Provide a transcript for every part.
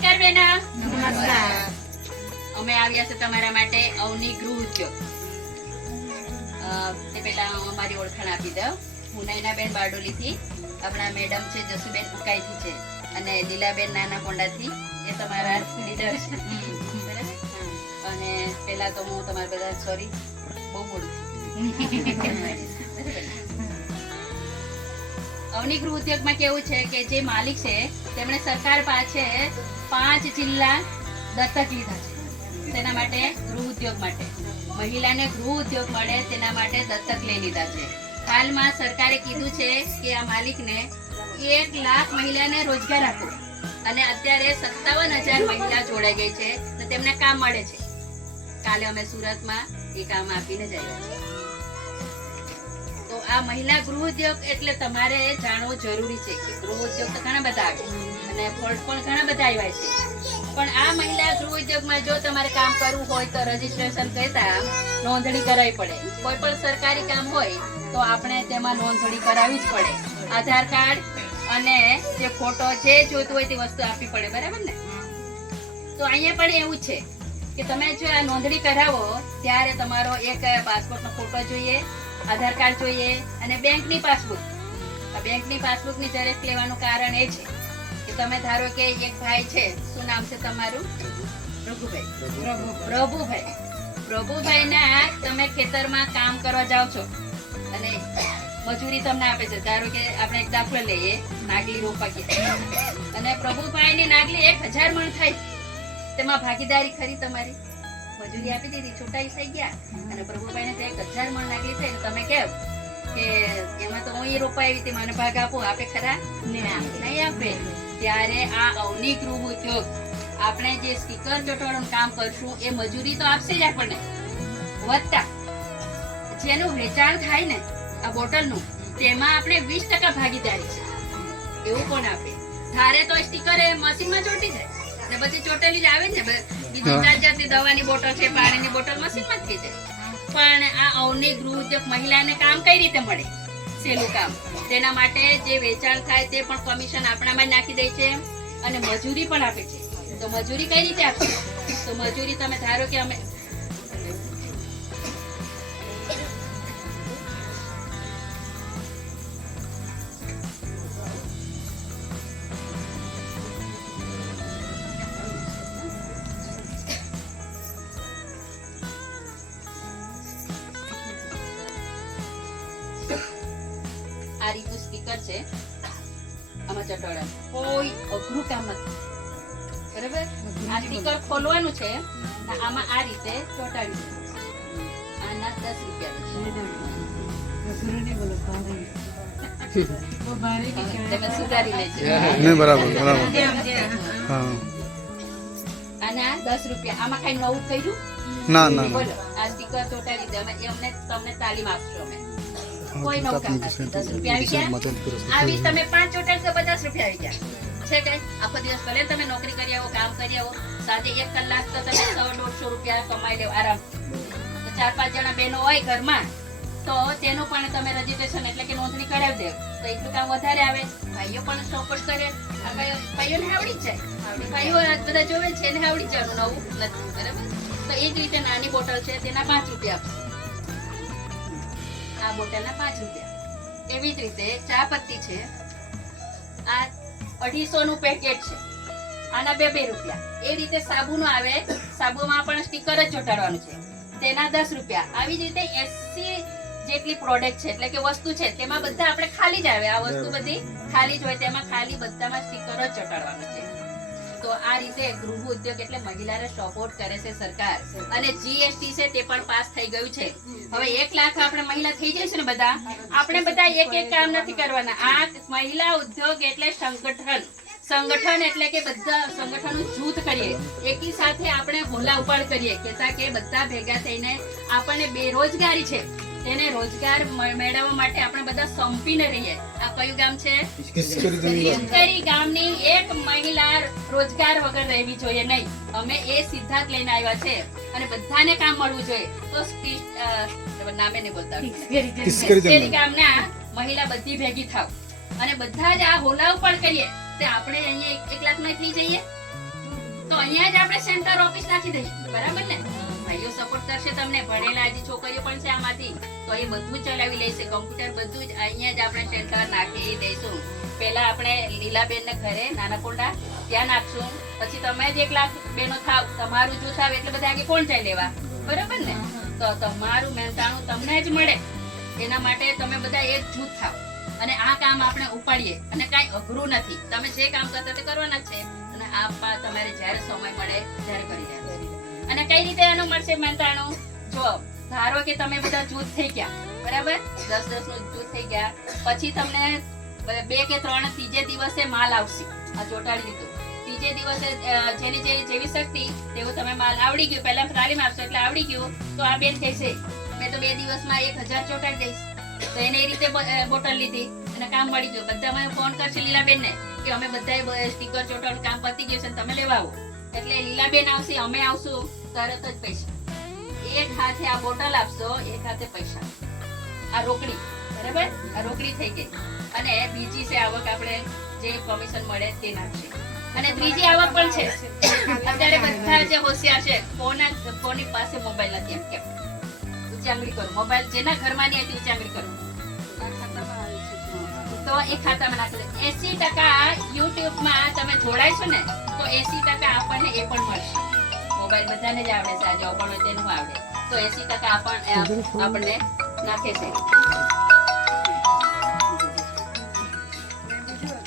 નમસ્કાર બેના. નમસ્કાર. અમે આવ્યા છે તમારા માટે અવની ગૃહ ઉદ્યોગ. તે પેલા અમારી ઓળખાણ આપી દઉં. હું નયનાબેન બારડોલી થી, આપણા મેડમ છે જસુબેન ઉકાઈ થી છે, અને લીલાબેન નાના કોંડાથી. એ તમારા લીડર છે. બરાબર? અને પેલા તો હું તમારા બધા સોરી બહુ મોડું અવની ગૃહ ઉદ્યોગમાં કેવું છે કે જે માલિક છે તેમણે સરકાર પાસે 5 જિલ્લા દત્તક લીધા છે. તેના માટે ગૃહ ઉદ્યોગ માટે મહિલાને ગૃહ ઉદ્યોગ મળે તેના માટે દત્તક લઈ લીધા છે. હાલમાં સરકારે કીધું છે કે આ માલિકને 1 લાખ મહિલાને રોજગાર આપો, અને અત્યારે 57,000 મહિલા જોડાઈ ગઈ છે તો તેમને કામ મળે છે. કાલે અમે સુરતમાં એ કામ આપીને જ આવ્યા છીએ. તો આ મહિલા ગૃહ ઉદ્યોગ એટલે તમારે જાણવું જરૂરી છે કે ગૃહ ઉદ્યોગ તો ઘણા બધા આવે અને ફોલ્ટ પણ ઘણા બધા આવ્યા છે, પણ આ મહિલા ગૃહ ઉદ્યોગમાં જો તમારે કામ કરવું હોય તો રજીસ્ટ્રેશન કહેતા નોંધણી કરાવવી પડે. કોઈ પણ સરકારી કામ હોય તો આપણે તેમાં નોંધણી કરાવવી જ પડે. આધાર કાર્ડ અને જે ફોટો જે જોઈતું હોય તે વસ્તુ આપવી પડે. બરાબર ને? તો અહીંયા પણ એવું છે કે તમે જો આ નોંધણી કરાવો ત્યારે તમારો એક પાસપોર્ટનો ફોટો જોઈએ, આધાર કાર્ડ જોઈએ, અને બેંકની પાસબુક. આ બેંકની પાસબુકની ઝેરોક્ષ લેવાનું કારણ એ છે કે તમે ધારો કે એક ભાઈ છે, શું નામ છે તમારું? પ્રભુભાઈના તમે ખેતરમાં કામ કરવા જાઓ છો અને મજૂરી તમને આપે છે. ધારો કે આપણે એક દાખલો લઈએ, નાગલી રોપા કે, અને પ્રભુભાઈની નાગલી 1000 મણ થાય, તેમાં ભાગીદારી ખરી તમારી? મજૂરી આપી દીધી, છૂટાઈ થઈ ગયા, અને પ્રભુભાઈને 1000 મણ નાગલી થઈ, તમે કેમ કે એમાં તો હું એ રોપાઈ હતી, મને ભાગ આપો, આપે ખરા? નહીં આપે. ત્યારે આ અવની ગૃહ ઉદ્યોગ આપણે જે સ્ટીકર ચોંટાડવાનું કામ કરશું એ મજૂરી તો આપશે જ આપણને, વધતા જેનું વેચાણ થાય ને આ બોટલનું તેમાં આપણે 20% ભાગીદારી છે. એવું કોણ આપે? ધારે તો સ્ટીકર એ મશીનમાં ચોંટી જાય ને પછી ચોટેલી જ આવે ને. બીજી જાતની દવાની બોટલ છે, પાણીની બોટલ મશીનમાં જ થઈ જાય. પણ આ અવની ગૃહ ઉદ્યોગ મહિલાને કામ કઈ રીતે મળે? સહેલું કામ. તેના માટે જે વેચાણ થાય તે પણ કમિશન આપણામાં નાખી દે છે, અને મજૂરી પણ આપે છે. તો મજૂરી કઈ રીતે આપશે? તો મજૂરી તમે ધારો કે અમે આ રીતનું સ્ટીકર છે, આમાં ચોંટાડવાનું કોઈ અઘરું કામ નથી. બરાબર? આ સ્ટીકર ખોલવાનું છે, આમાં આ રીતે ચોંટાડી દેવાનું. આના 10 રૂપિયા તમે સુધારી લેજો. આના 10 રૂપિયા. આમાં કઈ નવું કર્યું? બોલો, આ સ્ટીકર ચોંટાડી દે. અમને તમને તાલીમ આપશો અમે. કોઈ નવું કામ નથી. 10 રૂપિયા આવી ગયા. આવી તમે 5 ચોંટાડશો, 50 રૂપિયા આવી ગયા. છે કઈ? આખો દિવસ ભલે તમે નોકરી કરી આવો, કામ કરી આવો, સાંજે 1 કલાક તો તમે 100-150 રૂપિયા કમાઈ લેવો આરામ. તો 4-5 જણા બહેનો હોય ઘરમાં તો તેનું પણ તમે રજીસ્ટ્રેશન એટલે કે નોંધણી કરાવી દેવ તો એટલું કામ વધારે આવે. ભાઈઓ પણ સપોર્ટ કરે. ભાઈઓને આવડી જ જાય. ભાઈઓ બધા જોવે છે એને આવડી જવાનું, નવું નથી. બરાબર? તો એ જ રીતે નાની બોટલ છે તેના 5 રૂપિયા આપશે. આ બોટલના 5 રૂપિયા. એવી જ રીતે ચા પત્તી છે, આ 250 નું પેકેટ છે, આના 2 રૂપિયા. એ રીતે સાબુનો આવે, સાબુમાં પણ સ્ટીકર જ ચોંટાડવાનું છે, તેના 10 રૂપિયા. આવી જ રીતે 80 જેટલી પ્રોડક્ટ છે એટલે કે વસ્તુ છે, તેમાં બધા આપણે ખાલી જ આવે. આ વસ્તુ બધી ખાલી જ હોય, તેમાં ખાલી બધામાં સ્ટીકર જ ચોંટાડવાનું છે. તો આ રીતે ગૃહ ઉદ્યોગ એટલે મહિલાને સપોર્ટ કરે છે સરકાર, અને જીએસટી છે તે પણ પાસ થઈ ગયું છે. હવે 1 લાખ આપણે મહિલા થઈ જઈશું ને બધા, આપણે બધા એક કામ નથી કરવાના. આ મહિલા ઉદ્યોગ એટલે સંગઠન એટલે કે બધા સંગઠનનું જૂથ કરીએ, એકી સાથે આપણે હોલા ઉપાડ કરીએ કે બધા ભેગા થઈને આપણને બેરોજગારી છે તેને રોજગાર મેળવવા માટે આપણે બધા સંપીને રહીએ. આ કયું ગામ છે? કિસ્કરી ગામની એક મહિલા રોજગાર વગર રહેવી જોઈએ નહીં. અમે એ સિદ્ધાંત લઈને આવ્યા છે, અને બધાને કામ મળવું જોઈએ. તો નામે નહીં બોલતા, કિસ્કરી ગામના મહિલા બધી ભેગી થાવ અને બધા જ આ હોલા ઉપાડ કરીએ તે આપણે અહીંયા 1 લાખ માં એટલી જઈએ. તો અહીંયા જ આપણે સેન્ટર ઓફિસ નાખી દઈશું, બરાબર ને? ભાઈઓ સપોર્ટ કરશે તમને, ભણેલા હજી છોકરીઓ પણ છે આમાંથી, તો એ બધું ચલાવી લેશે, કમ્પ્યુટર બધું જ અહીંયા જ આપણે સેન્ટર નાખી દઈશું. પહેલા આપણે લીલાબેન ને ઘરે નાનાકોંડા ત્યાં નાખશું, પછી તમે જ 1 લાખ બેનો થાવ, તમારું જૂથ આવે એટલે બધા આગે કોણ ચાઈ લેવા, બરાબર ને? તો તમારું મહેનતાણું તમને જ મળે, એના માટે તમે બધા એક જૂથ થાવ અને આ કામ આપણે ઉપાડીએ. અને કાંઈ અઘરું નથી, તમે જે કામ કરતા તે કરવાના જ છે, અને આ તમારે જ્યારે સમય મળે ત્યારે કરી દેવાનું. અને કઈ રીતે એનું મળશે મહેનતાણું? જો ધારો કે તમે બધા જૂથ થઈ ગયા, બરાબર, 10-10 નું જૂથ થઈ ગયા, પછી તમને 2 કે 3 ત્રીજે દિવસે માલ આવશે. આ ચોટાડી દીધું, ત્રીજે દિવસે જેની જેવી શક્તિ તેવું તમે માલ આવડી ગયું, પહેલા તાલીમ આપશો એટલે આવડી ગયું, તો આ બેન કહેશે મેં તો 2 દિવસમાં 1000 ચોટાડી દઈશ. તો એને એ રીતે બોટલ લીધી અને કામ મળી ગયું. બધા મને ફોન કરશે લીલાબેન ને કે અમે બધાએ સ્ટીકર ચોટાડવાનું કામ પતી ગયું છે, તમે લેવા આવો. એટલે લીલાબેન આવશે, અમે આવશું, તરત જ પૈસા. એક હાથે આ બોટલ આપશો, એક હાથે પૈસા. આ રોકડી, બરાબર, આ રોકડી થઈ ગઈ. અને બીજી છે આવક, આપણે જે કમિશન મળે તે નાખશે. અને ત્રીજી આવક પણ છે. અત્યારે બધા જે હોશિયાર છે, કોની પાસે મોબાઈલ નથી એમ કેમ ઊંચી આંગળી કરો, મોબાઈલ જેના ઘરમાં નહીં હતી ઊંચી આંગળી કરો, તો એ ખાતામાં નાખી દે. 80% યુટ્યુબમાં તમે જોડાઈશો ને તો 80% આપણને એ પણ મળશે. મોબાઈલ બધાને જ આવડે છે, આજે અપણ હોય તેનું આવડે, તો 80% આપણને નાખે છે.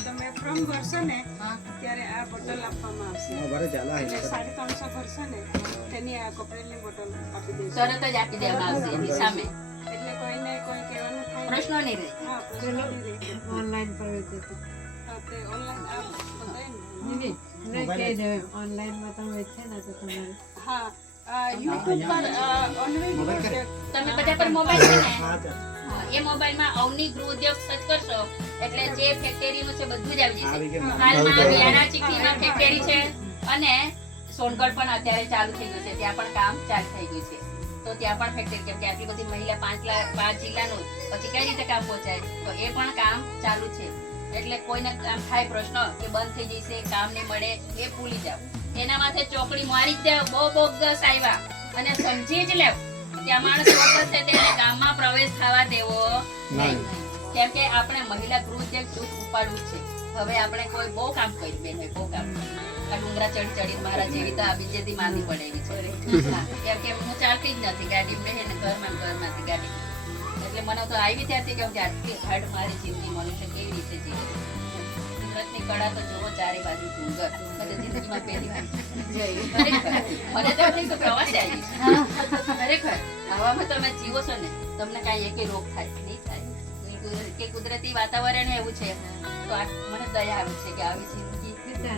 તમે ફોર્મ ભરશો ને ત્યારે આ બોટલ આપવામાં આવશે. 350 ભરશો ને તેની આ કપડાની બોટલ આપી દેશે, તરત જ આપી દેવામાં આવશે એની સામે. એટલે કોઈને કોઈ કહેવાનું થાય પ્રશ્નો નહીં રહે. હા, પ્રશ્નો નહીં રહે. ઓનલાઈન પર હા, તે ઓનલાઈન આ બતાય ને. ઓનલાઈનમાં તમે છે ને તો તમારે હા, યુટ્યુબ પર અન્વી ગૃહ તમે બધા પર મોબાઈલ છે ને, એ મોબાઈલમાં અવની ગૃહ ઉદ્યોગ સર્ચ કરશો એટલે જે ફેક્ટરીનું છે બધું જ આવી જશે. હાલમાં વિયાણા ચીખલીમાં ફેક્ટરી છે અને સોનગઢ પણ અત્યારે ચાલુ થઈ ગયું છે, ત્યાં પણ કામ ચાલુ થઈ ગયું છે. તો ત્યાં પણ ફેક્ટરી, કેમ કે આટલી બધી મહિલા 5 જિલ્લાનું પછી કઈ રીતે કામ પહોંચાય, તો એ પણ કામ ચાલુ છે. એટલે કોઈને કામ થાય પ્રશ્ન કે બંધ થઈ જશે, કામ નહીં મળે, એ ભૂલી જાવ. એના માથે ચોકડી મારી જ દેવ, બહુ બોગસ આવ્યા અને સમજી જ લેવ. ત્યાં માણસ બોગસ છે તેને ગામમાં પ્રવેશ થવા દેવો નહીં, કેમ કે આપણે મહિલા ગૃહ ઉદ્યોગ જૂથ ઉપાડવું છે. હવે આપણે કોઈ બહુ કામ કર્યું બેન, બહુ કામ કર્યું. આ ડુંગરા ચડી મારા જેવી તો આ બીજેથી માંદી પડે એવી છે. કેમ કે હું ચાલતી જ નથી, ગાડી બે ને ઘરમાંથી ગાડી. એટલે મને તો આવી ત્યાંથી કે આટલી હાર્ડ મારી જિંદગી મનુષ્ય કેવી રીતે જીવે. કુદરતની કળા તો જોવો, ચારે બાજુ ડુંગર. જિંદગીમાં પહેલી વાર મને તો થઈ તો પ્રવાસે આવી ખરેખર. આવામાં તમે જીવો છો ને, તમને કાંઈ એકે રોગ થાય નહીં થાય, કે કુદરતી વાતાવરણ એવું છે. તો મને દયા આવે છે કે આવી જિંદગી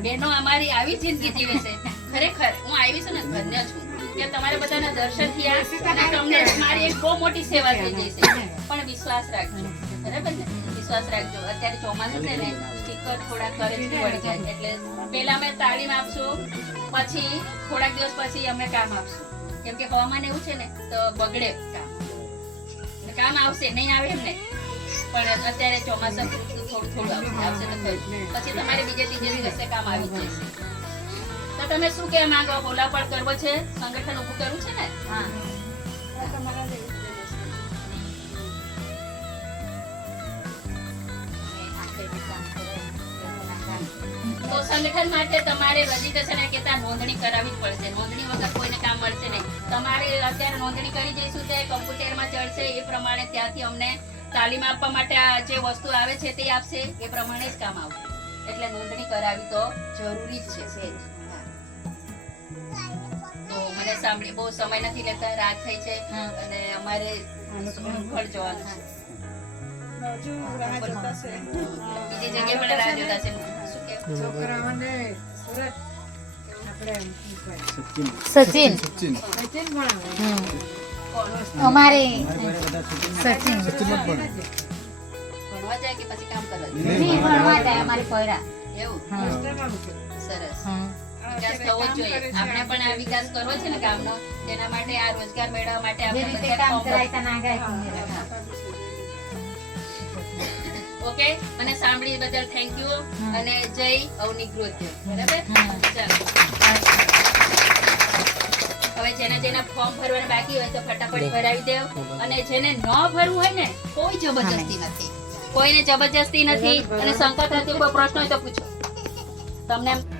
બેનો અમારી આવી જિંદગી જીવે છે. ખરેખર હું આવી છું ને ધન્ય છું કે તમારે બધાના દર્શન થયા અને તમને મારી એક બહુ મોટી સેવા થઈ ગઈ છે. પણ વિશ્વાસ રાખજો, બરાબર ને? વિશ્વાસ રાખજો. અત્યારે ચોમાસું છે ને, સ્ટીકર થોડાક કરંટ પડી જાય એટલે પહેલા અમે તાલીમ આપશું, પછી થોડાક દિવસ પછી અમે કામ આપશું. કેમ કે હવામાન એવું છે ને તો બગડે કામ આવશે, નહીં આવે એમ ને. પણ અત્યારે ચોમાસા થોડું આવશે તો ખરું. પછી તમારે બીજે દિવસે કામ આવી જશે. તો તમે શું કહેવા માંગો? બોલાપડ કરવો છે, સંગઠન ઊભું કરવું છે ને? હા, તમારા જેવું તો સંગઠન માટે તમારે રજીસ્ટ્રેશન કેતા નોંધણી કરાવવી પડશે. નોંધણી વગર કોઈને કામ મળશે નહીં. તમારે અત્યારે નોંધણી કરી જઈશું તે કમ્પ્યુટરમાં ચડશે, એ પ્રમાણે ત્યાંથી અમને તાલીમ આપવા માટે આ જે વસ્તુ આવે છે તે આપશે, એ પ્રમાણે જ કામ આવશે. એટલે નોંધણી કરાવી તો જરૂરી જ છે. તો મને સાંભળી બહુ સમય નથી લેતા, રાત થઈ છે અને અમારે ઘર જવાનું છે. હજુ રાહ જોતા છે. બીજી જગ્યાએ પણ રાહ જોતા છે. શું કહેવું? છોકરાઓને સુરત આપણે સચિન સચિન ભણાવે. અમારે ભણવા જાય કે પછી કામ કરવા જાય? નહીં ભણવા જાય અમારે કોયરા. એવું હા. સરસ. હા. વિકાસ થવો જ જોઈએ. આપણે પણ આ વિકાસ કરવો છે ને ગામનો, તેના માટે આ રોજગાર મેળવવા માટે જે આપણે રીતે બધા કામ ફોર્મ કરાય છે ના ગાય ભરવા. ઓકે અને સાંભળી બદલ થેન્ક યુ અને જય અવની ગ્રોથ બરાબર ચાલો હવે જેના ફોર્મ ભરવાના બાકી હોય તો ફટાફટ ભરાવી દેવ અને જેને ન ભરવું હોય ને કોઈ જબરજસ્તી નથી કોઈને જબરજસ્તી નથી અને શંકા થતી કોઈ પ્રશ્ન હોય તો પૂછો તમને